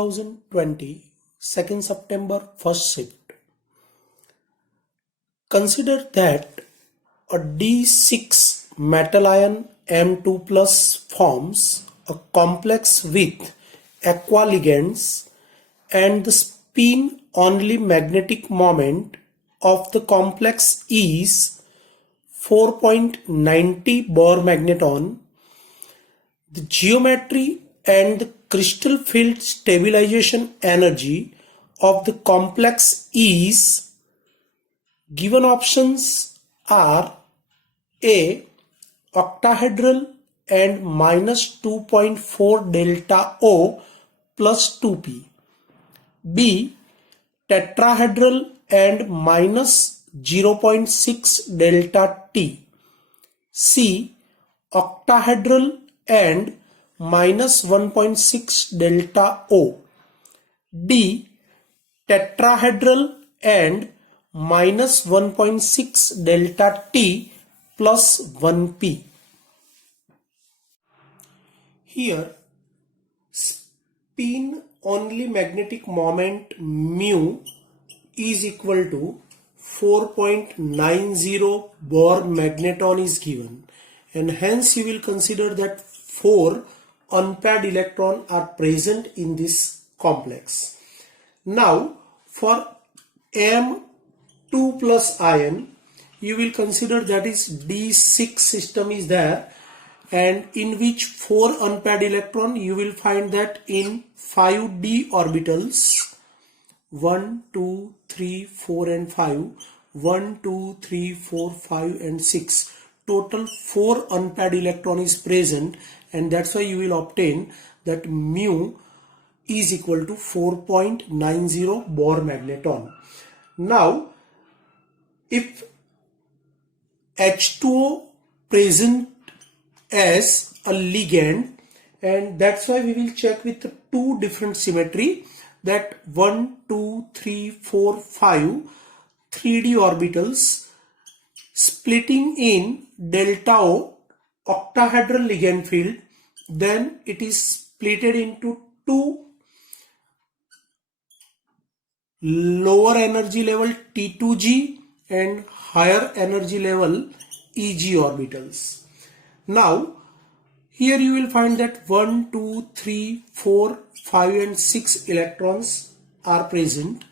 2020, 2nd September, first shift. Consider that a D6 metal ion M2 plus forms a complex with aqua ligands and the spin only magnetic moment of the complex is 4.90 Bohr magneton. The geometry and the crystal field stabilization energy of the complex is given. Options are A. Octahedral and minus 2.4 delta O plus 2p. B. Tetrahedral and minus 0.6 delta T. C. Octahedral and minus 1.6 delta O. D. Tetrahedral and minus 1.6 delta T plus 1p. Here, spin only magnetic moment mu is equal to 4.90 Bohr magneton is given, and hence you will consider that 4 unpaired electrons are present in this complex. Now for M2 plus ion, you will consider that is D6 system is there, and in which 4 unpaired electron you will find that in 5d orbitals 1, 2, 3, 4 and 5, 1, 2, 3, 4, 5 and 6. Total 4 unpaired electron is present, and that's why you will obtain that mu is equal to 4.90 Bohr magneton. Now if H2O present as a ligand, and that's why we will check with the 2 different symmetry, that 1, 2, 3, 4, 5 3d orbitals splitting in delta O octahedral ligand field, then it is splitted into 2 lower energy level T2g and higher energy level EG orbitals. Now here you will find that 1, 2, 3, 4, 5 and 6 electrons are present,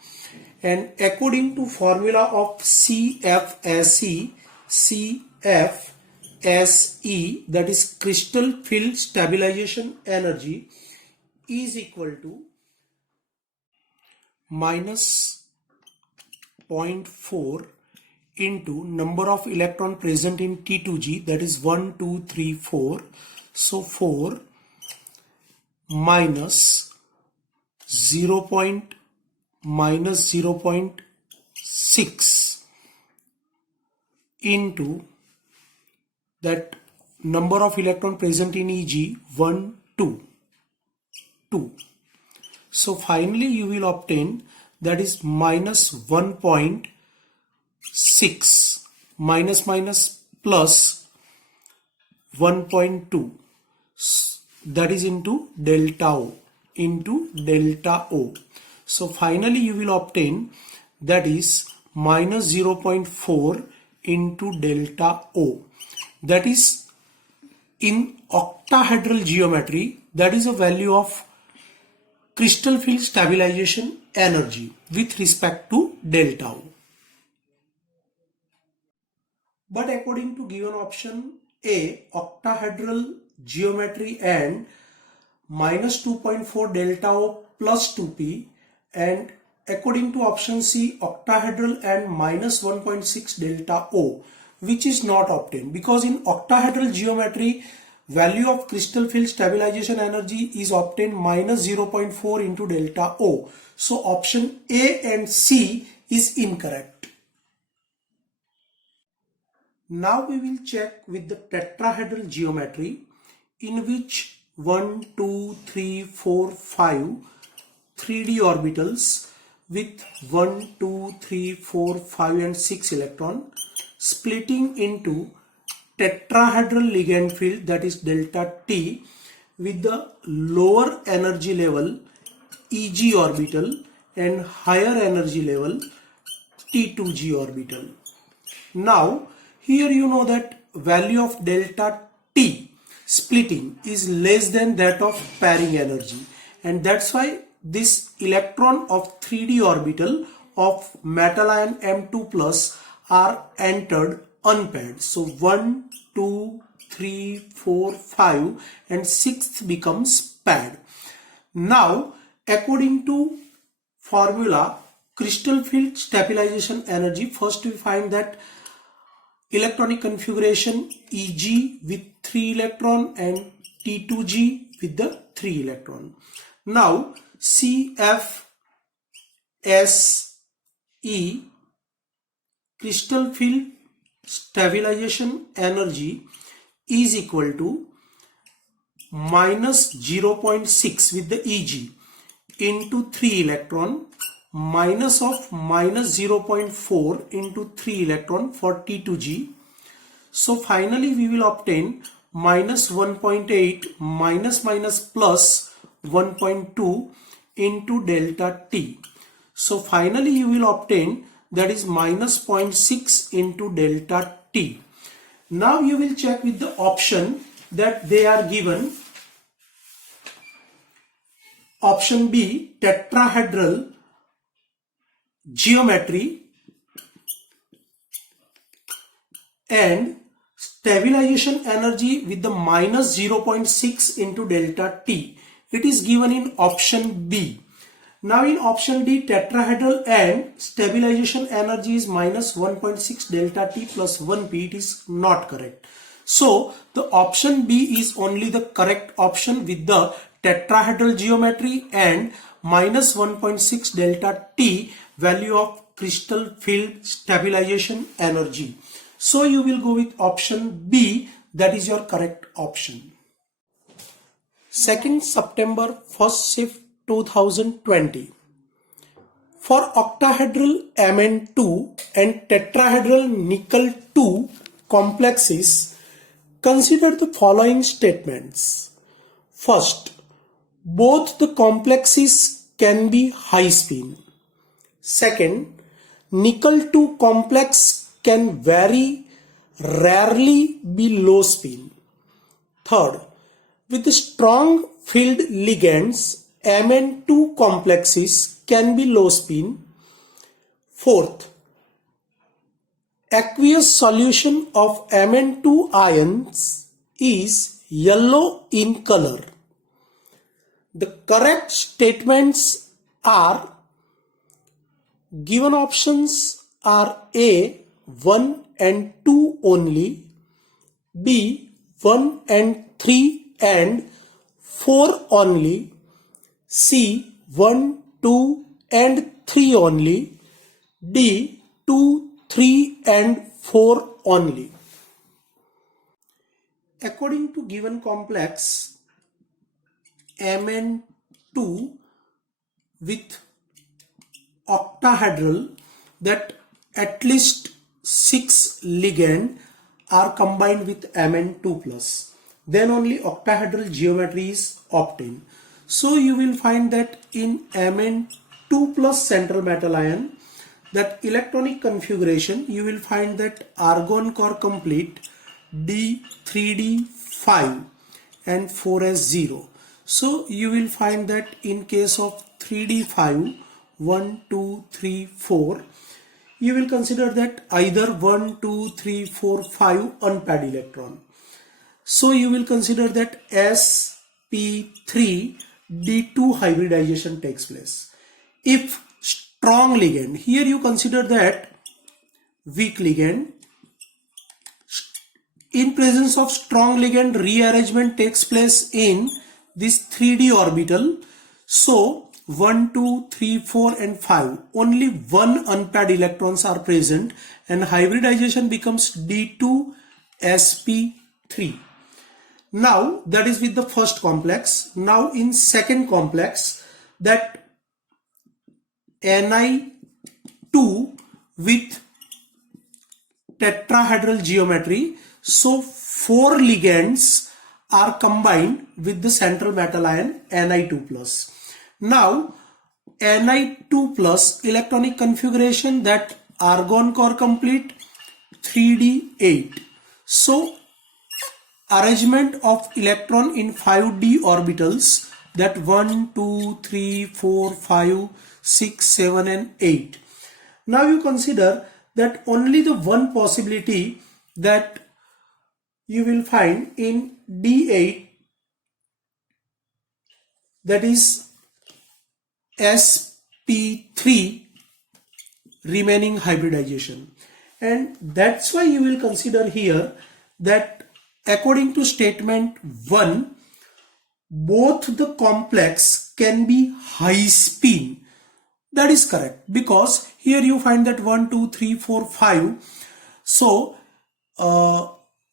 and according to formula of CFSE, that is crystal field stabilization energy, is equal to minus 0.4 into number of electron present in T2g, that is 1, 2, 3, 4. So 4 minus 0.6 into that number of electron present in EG 1, 2. So finally you will obtain that is minus 1.6 minus plus 1.2, that is into delta O. So finally you will obtain that is minus 0.4 into delta O. That is in octahedral geometry, that is a value of crystal field stabilization energy with respect to delta O. But according to given option A, octahedral geometry and minus 2.4 delta O plus 2p, and according to option C, octahedral and minus 1.6 delta O, which is not obtained, because in octahedral geometry value of crystal field stabilization energy is obtained minus 0.4 into delta O. So option A and C is incorrect. Now we will check with the tetrahedral geometry, in which 1, 2, 3, 4, 5 3d orbitals with 1, 2, 3, 4, 5 and 6 electron splitting into tetrahedral ligand field, that is delta T, with the lower energy level Eg orbital and higher energy level T2g orbital. Now here you know that value of delta T splitting is less than that of pairing energy, and that's why this electron of 3d orbital of metal ion M2 plus are entered unpaired. So 1, 2, 3, 4, 5 and 6th becomes paired. Now according to formula crystal field stabilization energy, first we find that electronic configuration Eg with 3 electron and T2g with the 3 electron. Now CFSE crystal field stabilization energy is equal to minus 0.6 with the Eg into 3 electron minus of minus 0.4 into 3 electron for T2g. So finally we will obtain minus 1.8 minus minus plus 1.2 into delta T. So finally you will obtain that is minus 0.6 into delta T. Now you will check with the option that they are given. Option B, tetrahedral geometry and stabilization energy with the minus 0.6 into delta T. It is given in option B. Now in option D, tetrahedral and stabilization energy is minus 1.6 delta T plus 1p. It is not correct. So the option B is only the correct option with the tetrahedral geometry and minus 1.6 delta T value of crystal field stabilization energy. So you will go with option B, that is your correct option. 2nd September 1st shift 2020. For octahedral Mn2 and tetrahedral nickel 2 complexes, consider the following statements. First, both the complexes can be high spin. Second, nickel 2 complex can very rarely be low spin. Third, with the strong field ligands, Mn2 complexes can be low spin. Fourth, aqueous solution of Mn2 ions is yellow in color. The correct statements are given options are A, 1 and 2 only, B, 1 and 3 and 4 only, C, 1, 2 and 3 only, D, 2, 3 and 4 only. According to given complex Mn2 with octahedral, that at least 6 ligand are combined with Mn2 plus, then only octahedral geometry is obtained. So you will find that in Mn2 plus central metal ion, that electronic configuration, you will find that argon core complete D3D5 and 4s0. So you will find that in case of 3d5, 1, 2, 3, 4, you will consider that either 1, 2, 3, 4, 5 unpaired electron. So you will consider that sp3 D2 hybridization takes place. If strong ligand, here you consider that weak ligand. In presence of strong ligand, rearrangement takes place in this 3d orbital. So 1, 2, 3, 4 and 5, only one unpaired electrons are present and hybridization becomes D2sp3. Now that is with the first complex. Now in second complex, that Ni2 with tetrahedral geometry, so 4 ligands are combined with the central metal ion Ni2 plus. Now Ni2 plus electronic configuration, that argon core complete, 3d8. So arrangement of electron in 5d orbitals, that 1, 2, 3, 4, 5, 6, 7 and 8. Now you consider that only the one possibility that you will find in D8, that is sp3 remaining hybridization, and that's why you will consider here that according to statement 1, both the complex can be high spin. That is correct, because here you find that 1, 2, 3, 4, 5. So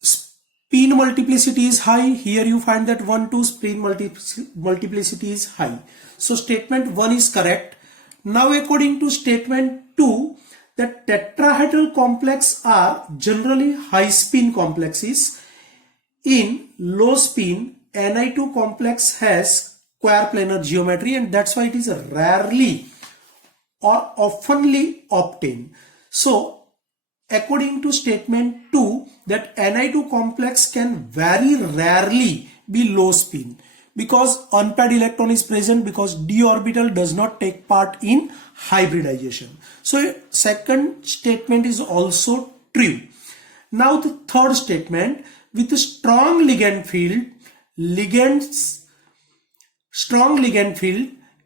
spin multiplicity is high. Here you find that 1, 2 spin multiplicity is high. So statement 1 is correct. Now according to statement 2, that tetrahedral complex are generally high spin complexes. In low spin, Ni2 complex has square planar geometry, and that's why it is rarely or oftenly obtained. So according to statement 2, that Ni2 complex can very rarely be low spin because unpaired electron is present, because d orbital does not take part in hybridization. So second statement is also true. Now the third statement, with a strong ligand field,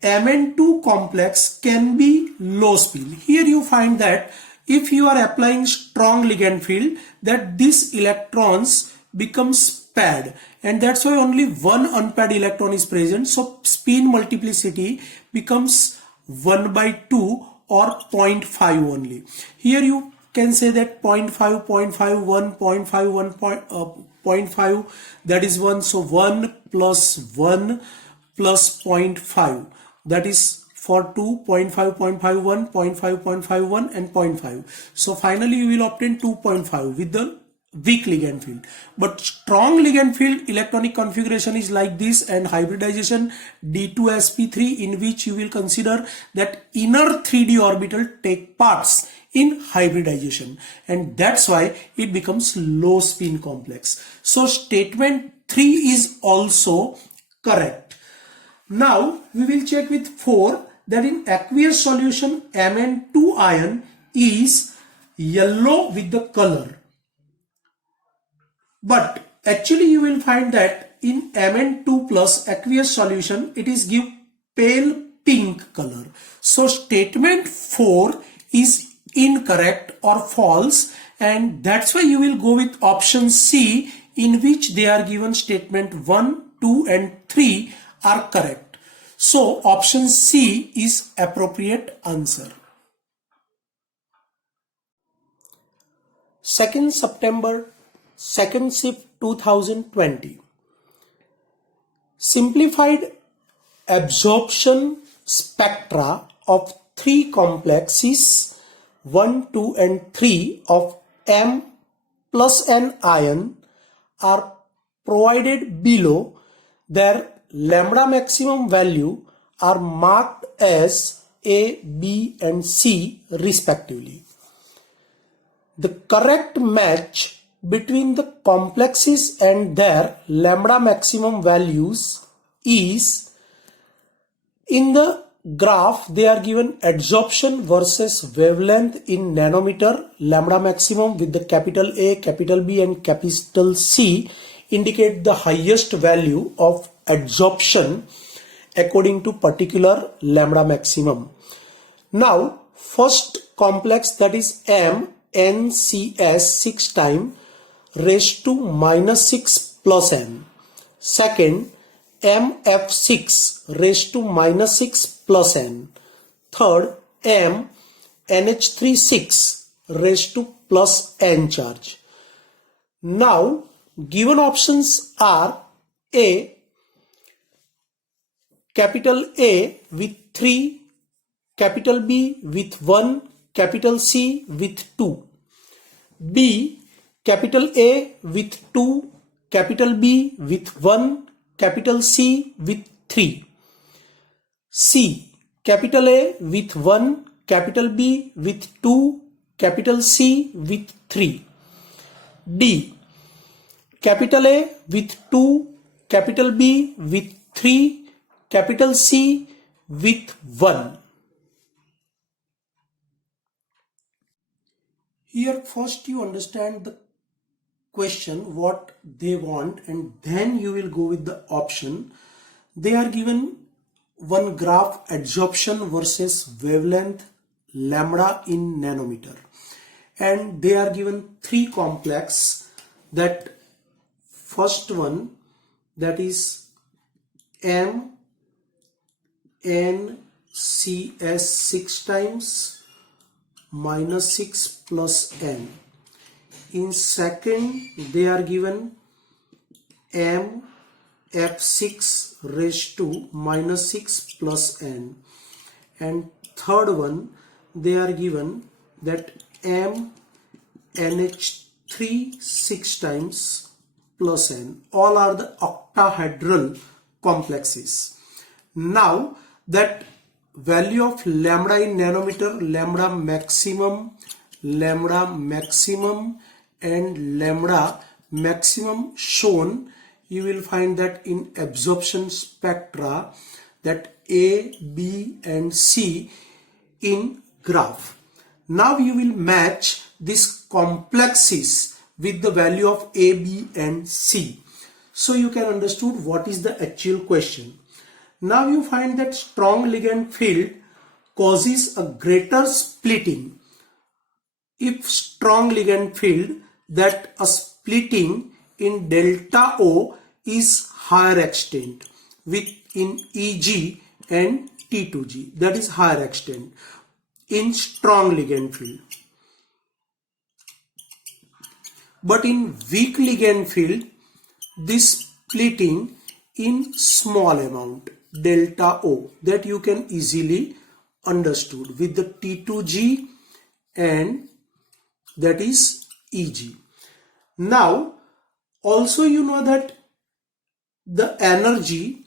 Mn2 complex can be low spin. Here you find that if you are applying strong ligand field, that these electrons becomes paired, and that's why only one unpaired electron is present. So spin multiplicity becomes 1 by 2 or 0.5 only. Here you can say that 0.5, 0.5, 1, 0.5, 0.5, that is 1. So 1 plus 1 plus 0.5, that is for 2, 0.5, 0.5, 1, 0.5, 0.5, 1 and 0.5. So finally you will obtain 2.5 with the weak ligand field. But strong ligand field electronic configuration is like this, and hybridization D2sp3, in which you will consider that inner 3d orbital take parts in hybridization, and that's why it becomes low spin complex. So statement 3 is also correct. Now we will check with 4, that in aqueous solution Mn2 ion is yellow with the color. But actually you will find that in Mn2 plus aqueous solution it is give pale pink color. So statement 4 is incorrect or false, and that's why you will go with option C, in which they are given statement 1, 2 and 3 are correct. So option C is appropriate answer. 2nd September, 2nd shift 2020. Simplified absorption spectra of 3 complexes 1, 2 and 3 of M plus N ion are provided below. Their lambda maximum value are marked as A, B and C respectively. The correct match between the complexes and their lambda maximum values is, in the graph they are given adsorption versus wavelength in nanometer. Lambda maximum with the capital A, capital B and capital C indicate the highest value of adsorption according to particular lambda maximum. Now first complex, that is MnCS 6 times raised to minus 6 plus n. Second, MF6 raised to minus 6 plus n. Third, MNH36 raised to plus n charge. Now given options are A, capital A with 3, capital B with 1, capital C with 2. B, capital A with 2, capital B with 1, capital C with 3. C, capital A with 1, capital B with 2, capital C with 3. D. Capital A with 2, capital B with 3, capital C with 1. Here first you understand the question what they want, and then you will go with the option. They are given one graph, adsorption versus wavelength, lambda in nanometer, and they are given three complex. That first one, that is MNCS 6 times minus 6 plus n. In second, they are given MF6 raised to minus 6 plus n. And third one, they are given that MNH3 6 times plus n. All are the octahedral complexes. Now that value of lambda in nanometer, lambda maximum and lambda maximum shown, you will find that in absorption spectra, that A, B and C in graph. Now you will match these complexes with the value of A, B and C. So you can understand what is the actual question. Now you find that strong ligand field causes a greater splitting. If strong ligand field, that a splitting in delta O is higher extent with in EG and T2G, that is higher extent in strong ligand field. But in weak ligand field, this splitting in small amount, delta O, that you can easily understood with the T2G and that is EG. Now also you know that the energy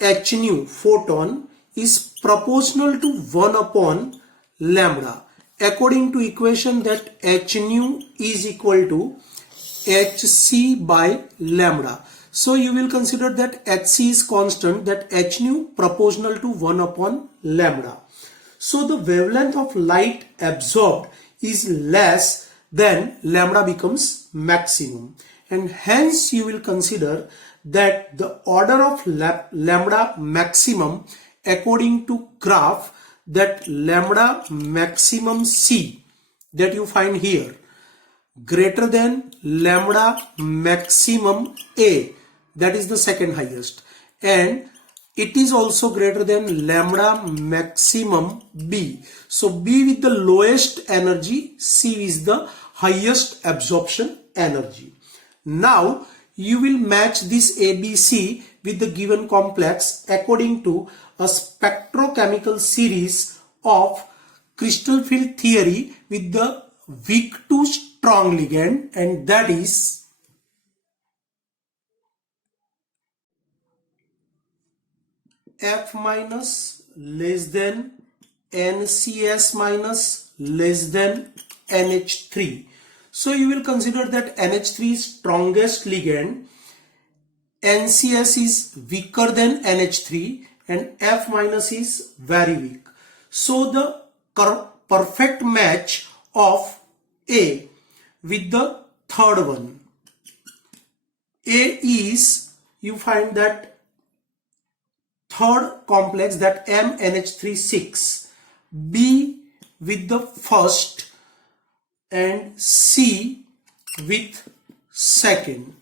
h nu photon is proportional to 1 upon lambda, according to equation that h nu is equal to hc by lambda. So you will consider that hc is constant, that h nu proportional to 1 upon lambda. So the wavelength of light absorbed is less, then lambda becomes maximum, and hence you will consider that the order of lambda maximum according to graph, that lambda maximum C that you find here greater than lambda maximum A, that is the second highest, and it is also greater than lambda maximum B. So B with the lowest energy, C is the highest absorption energy. Now you will match this ABC with the given complex according to a spectrochemical series of crystal field theory with the weak to strong ligand, and that is F minus less than NCS minus less than NH3. So you will consider that NH3 is strongest ligand, NCS is weaker than NH3 and F minus is very weak. So the perfect match of A with the third one. A is, you find that third complex, that MNH3 B with the first and C with second,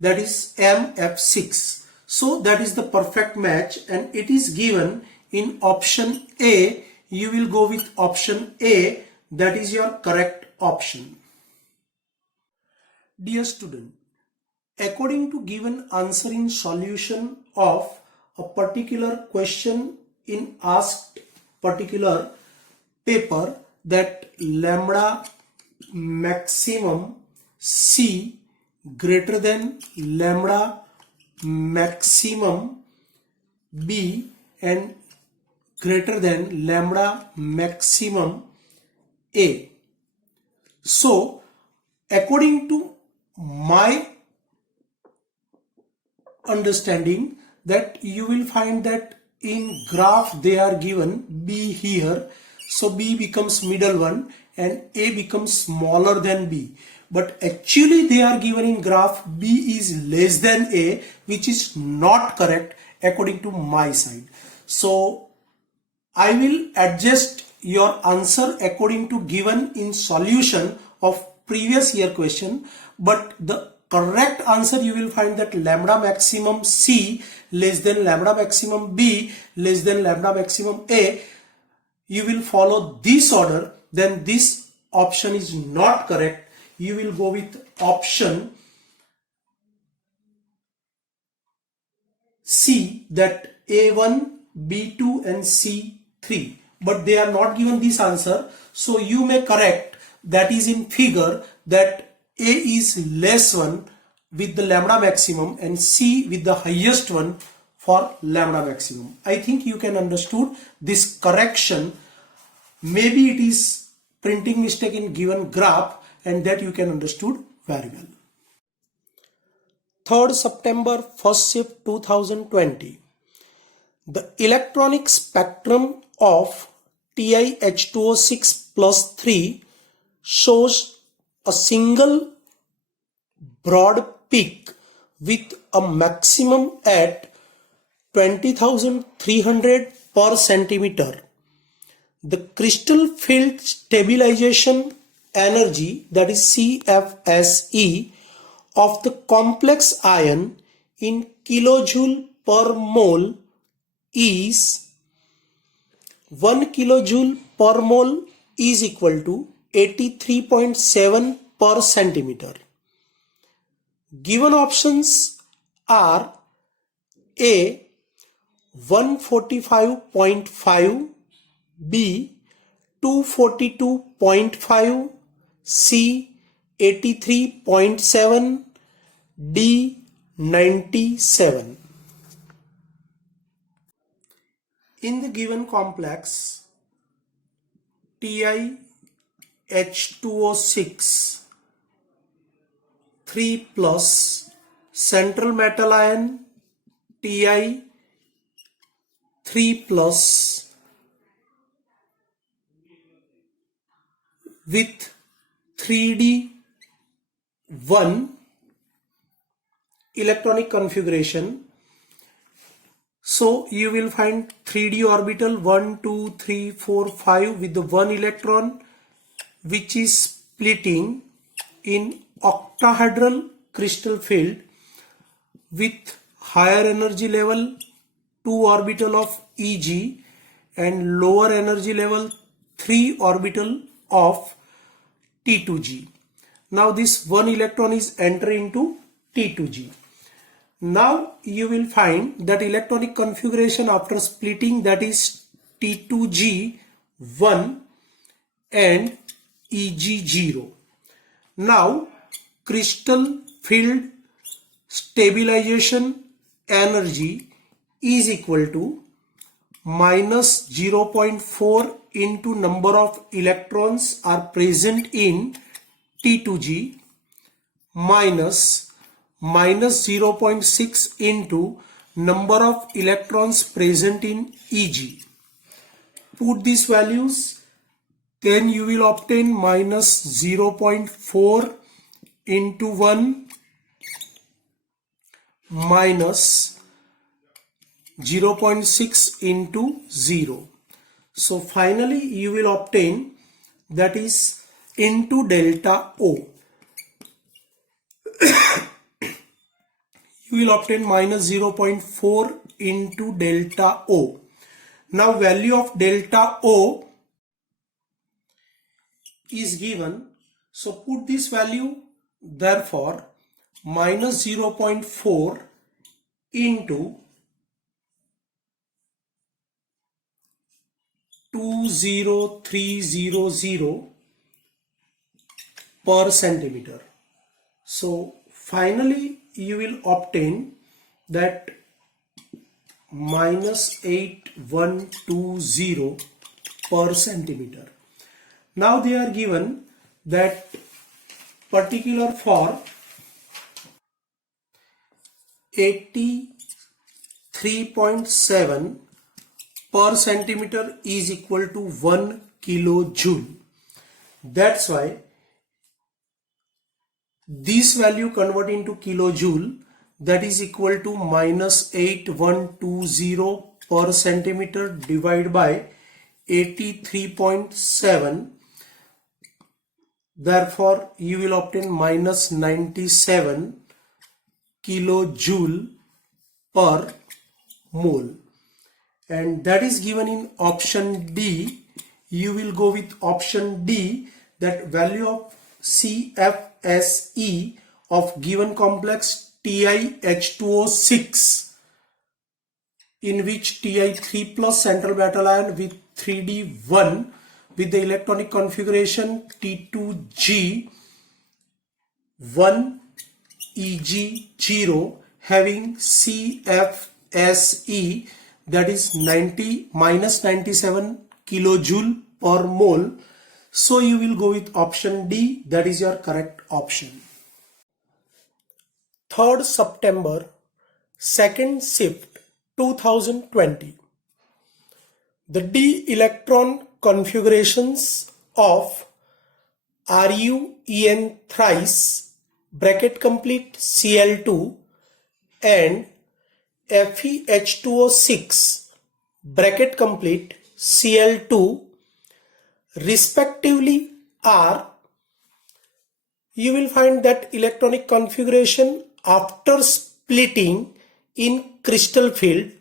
that is MF6. So that is the perfect match and it is given in option A. You will go with option A, that is your correct option. Dear student, according to given answer in solution of a particular question in asked particular paper, that lambda maximum C greater than lambda maximum B and greater than lambda maximum A. So according to my understanding, that you will find that in graph they are given B here, so B becomes middle one and A becomes smaller than B, but actually they are given in graph B is less than A, which is not correct according to my side. So I will adjust your answer according to given in solution of previous year question, but the correct answer you will find that lambda maximum C less than lambda maximum B less than lambda maximum A. You will follow this order, then this option is not correct. You will go with option C, that A1, B2 and C3, but they are not given this answer, so you may correct that is in figure that A is less one with the lambda maximum and C with the highest one for lambda maximum. I think you can understood this correction. Maybe it is printing mistake in given graph, and that you can understood very well. 3rd September, first shift 2020. The electronic spectrum of TiH2O6 plus 3 shows a single broad peak with a maximum at 20,300 per centimeter. The crystal field stabilization energy, that is CFSE, of the complex ion in kilojoule per mole is 1 kilojoule per mole is equal to 83.7 per centimeter. Given options are A 145.5, B 242.5, C 83.7, D 97. In the given complex TiH2O6 3 plus central metal ion Ti 3 plus with 3D 1 electronic configuration. So you will find 3D orbital 1, 2, 3, 4, 5 with the 1 electron, which is splitting in octahedral crystal field with higher energy level 2 orbital of Eg and lower energy level 3 orbital of T2G. Now this 1 electron is entering into T2G. Now you will find that electronic configuration after splitting, that is T2G 1 and Eg0. Now crystal field stabilization energy is equal to minus 0.4 into number of electrons are present in T2G minus 0.6 into number of electrons present in Eg. Put these values, then you will obtain minus 0.4 into 1 minus 0.6 into 0. So finally you will obtain, that is into delta O. You will obtain minus 0.4 into delta O. Now value of delta O is given. So put this value, therefore minus 0.4 into 20300 per centimeter. So finally you will obtain that -8120 per centimeter. Now they are given that particular for 83.7 per centimeter is equal to 1 kilojoule. That's why this value convert into kilojoule, that is equal to -8120 per centimeter divided by 83.7. Therefore, you will obtain -97 kilojoule per mole, and that is given in option D. You will go with option D, that value of CFSE of given complex TiH2O6, in which Ti3 plus central metal ion with 3D1 with the electronic configuration T2G 1 Eg0 having CFSE, that is -97 kilojoule per mole. So you will go with option D, that is your correct option. 3rd September, 2nd shift 2020. The d electron configurations of RuEn thrice bracket complete Cl2 and FeH2O6 bracket complete Cl2 respectively are, you will find that electronic configuration after splitting in crystal field,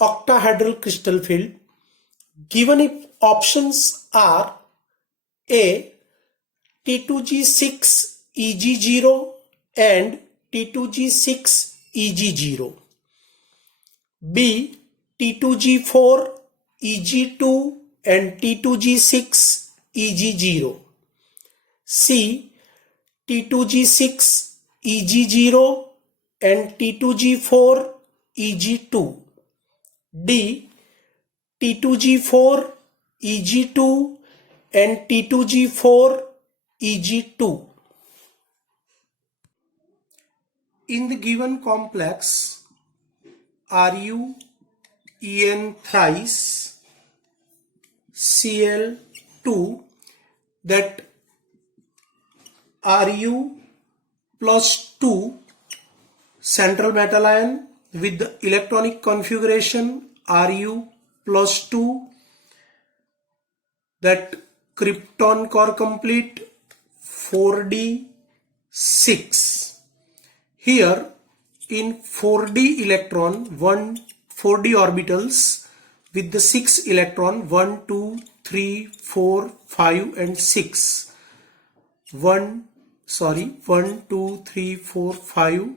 octahedral crystal field. Given options are A. T2G6 Eg0 and T2G6 Eg0, B. T2G4 Eg2 and T2G6 Eg0, C. T2G6 Eg0 and T2G4 Eg2, D. T2G4 Eg2 and T2G4 Eg2. In the given complex RuEn thrice Cl2, that Ru plus 2 central metal ion with the electronic configuration Ru plus 2, that krypton core complete 4d6. Here in 4d electron, 4d orbitals with the 6 electron 1, 2, 3, 4, 5 and 6. 1, 2, 3, 4, 5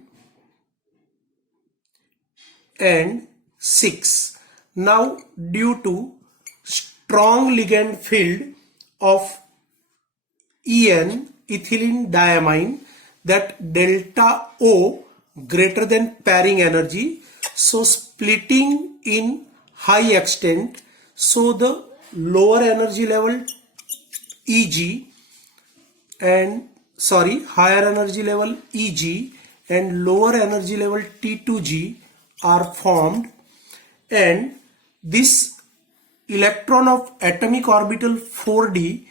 and 6. Now due to strong ligand field of En, ethylene diamine, that delta O greater than pairing energy, so splitting in high extent, so the lower energy level Eg and higher energy level Eg and lower energy level T2G are formed, and this electron of atomic orbital 4d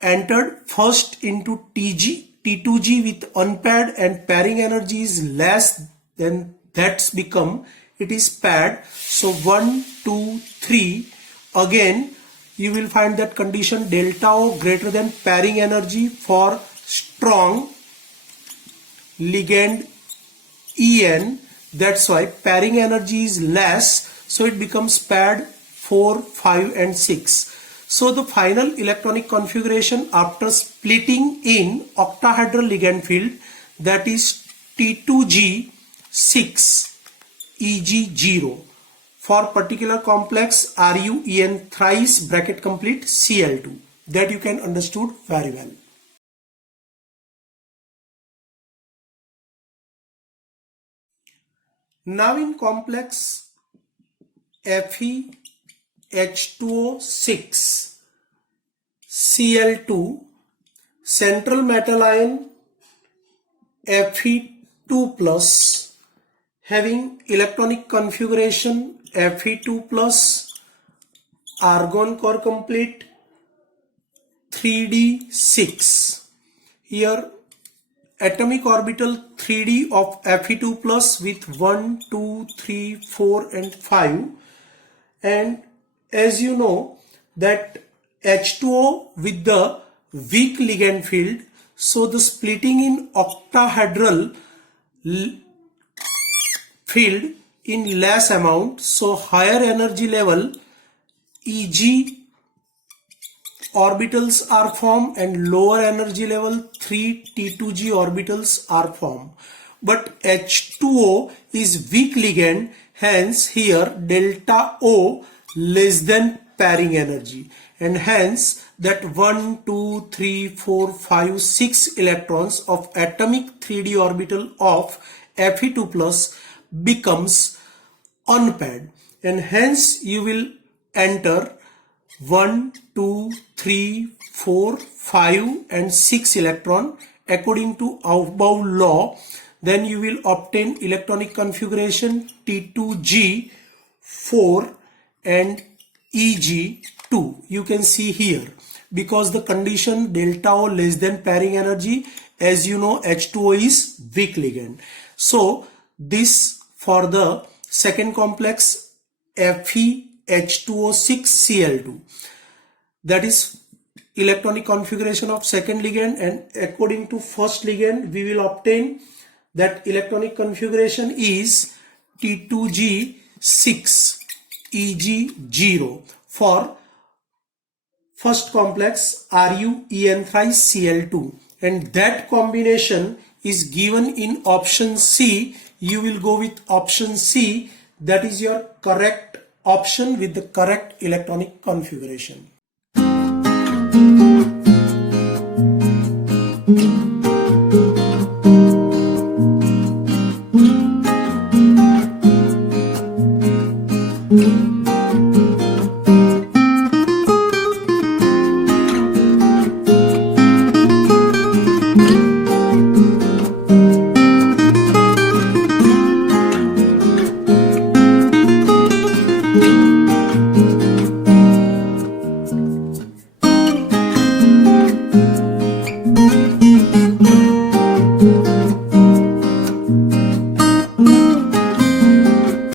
entered first into T2G with unpaired, and pairing energy is less than that's become, it is paired. So 1, 2, 3, again you will find that condition delta O greater than pairing energy for strong ligand En. That's why pairing energy is less, so it becomes paired 4, 5 and 6. So the final electronic configuration after splitting in octahedral ligand field, that is T2G6 Eg0 for particular complex RuEn thrice bracket complete Cl2. That you can understood very well. Now in complex FeH2O6 Cl2, central metal ion Fe2 plus, having electronic configuration Fe2 plus, argon core complete, 3d6. Here atomic orbital 3d of Fe2 plus with 1, 2, 3, 4 and 5. And as you know that H2O with the weak ligand field, so the splitting in octahedral field in less amount, so higher energy level Eg orbitals are formed and lower energy level 3T2G orbitals are formed. But H2O is weak ligand, hence here delta O less than pairing energy, and hence that 1, 2, 3, 4, 5, 6 electrons of atomic 3d orbital of Fe2 plus becomes unpaired, and hence you will enter 1, 2, 3, 4, 5 and 6 electron according to above law. Then you will obtain electronic configuration T2G 4 and Eg2. You can see here, because the condition delta O less than pairing energy, as you know H2O is weak ligand. So this for the second complex FeH2O6Cl2, that is electronic configuration of second ligand, and according to first ligand we will obtain that electronic configuration is T2G6 Eg0 for first complex RuEn3Cl2, and that combination is given in option C. You will go with option C, that is your correct option with the correct electronic configuration.